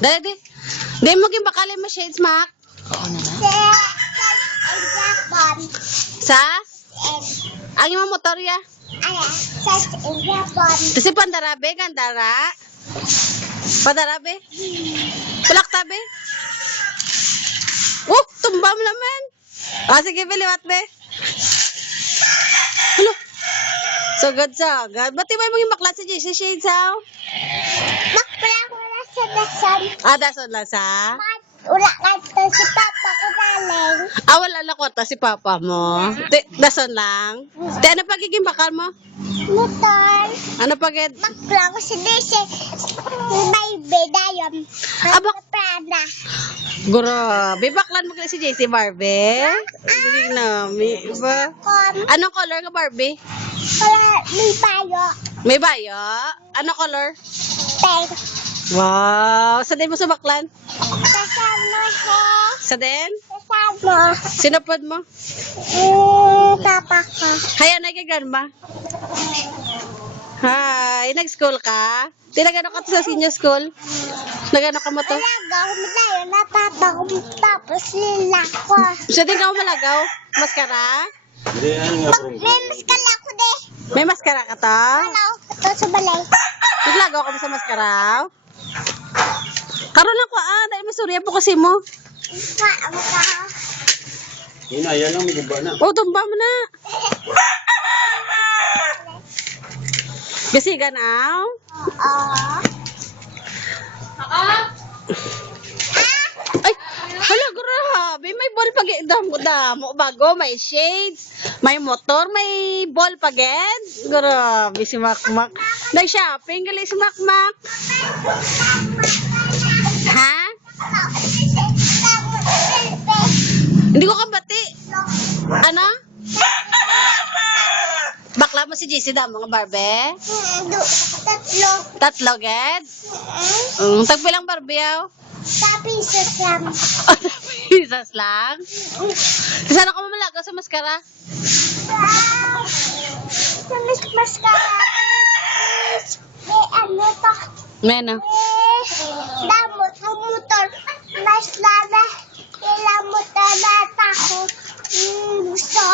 Dali, di. Di mo gimbakali mo shades, Mac. Oo na na. Sa? Ang imong motor ya? Kasi pandarabe, gandara. Pandarabe. Tulak tabi. Tumbam naman. Sige, biliwat be. Hello. Sagad. Ba't iba yung bakla si JC Shades, how? Makpala ko na sa dasan. Dason lang sa? Wala ka to si Papa ko daling. Wala na kwarta si Papa mo. Dason lang. Ano pagiging bakal mo? Motor. Ano pagid? Makpala ko si Desi. May bedayon. Prada. Grabe, baklan mo si JC Barbie. Hindi nami ba? Anong color ka Barbie? Wala, may bayo. May bayo? Ano color? Pink. Wow, sa din mo sa baklan? Kasama he. Sa din? Kasama. Sinapod mo? Papa ko. Haya, nagigan ba? Hi, nag-school ka? Tinagano ka to sa senior school? Nagano ka mo to? Malagaw, malayo na Papa ko. Tapos lila ko. Sa din ka mo malagaw? Maskara? May maskala ko de. May maskara ka to? Ano? Ito sa balay. Naglagaw ka mo sa maskara? Karon lang ko dahil may surya po kasi mo. Yan lang, may guba na. Tumba mo na. Gasigan aw? Ay, hala, grabe. May ball pag damo bago, may shades, may motor, may ball paged. Grabe si Makmak. Nag-shopping gali si Makmak. Ha? Hindi ko kabati. Ano? Bakla mo si JC da mga Barbie? Tatlo. Tatlo, ged? Tagbilang Barbie yaw? Tapi sa sam. Isas lang? Sana ka mamalagaw sa maskara? Sa maskara. Ano to? Mena. Damot ng motor. Mas lala. Kailang motor na ako. Gusto.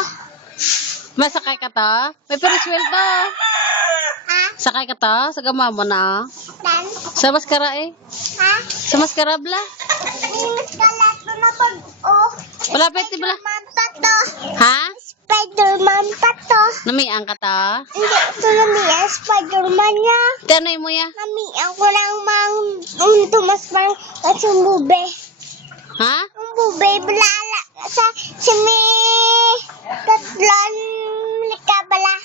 Masakay ka to? May Ferris wheel to. Ha? Sakay ka to? Sa gama mo na. Dan? Sa maskara eh. Ha? Sa maskara bla. Maskara ko na pag Malapit di bla. Spider-Man pa to. Ha? Spider-Man pa to. Namiang ka to? Hindi ito namiyan. Spider-Man niya. Tanoy mo ya? Namiyan ko lang tumasmang kasi bube. Ha? Ang bube, balala sa may tatlon nakabala.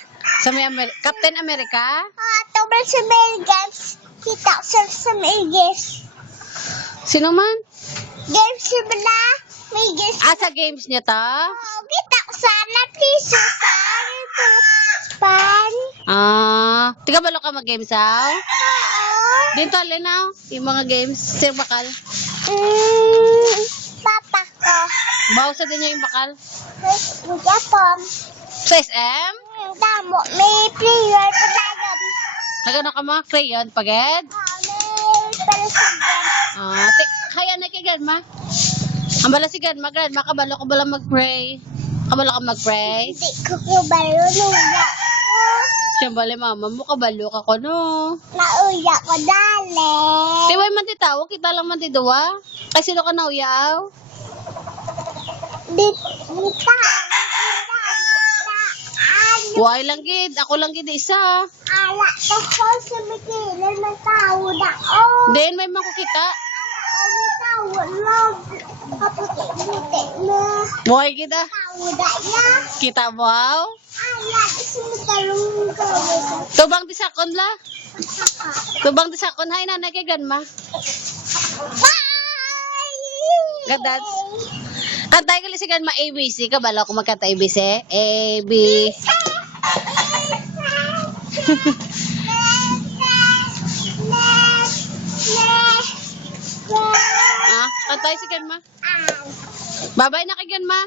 Sa may Captain America? Tobal sa may games. Kita sa may games. Sino man? Games si bala. May games. Sa games niya to? Kita ko sana piso sa pan. Tiga balo ka mag-games aw? Dito alinaw, yung mga games, sir bakal. Papa ko. Bawa sa din niya yung bakal. Japon. Sa SM? Damo, may player pa tayo. Nagano ka mga crayon paged? May president. Kaya na kay Ganma. Ang bala si Ganma, kabalo ko bala mag-pray. Kabalo ka mag-pray. Hindi ko kubalo nuya. Siyambali mama mo, kabalo ka ko no. Nauya ko dali. Tiway man titawo, kita lang man tiduwa. Ay sino ka nauyaw? Dita. Why lang gid, ako lang gid isa. Ala ko ko sa bikilan ng tao da. Then may makukita. Tao lang. Kaputi-puti na. Why gid ah. Tao da ya. Kita mo aw. Ala, sumutalong ka. Tubang di sakon la. Tubang di sakon hay nanay kay Ganma. Gadat. Kantay ka si Ganma ABC, kabalo ko magkanta ABC. A, B. Kantay si Ganma. Babay na kay Ganma.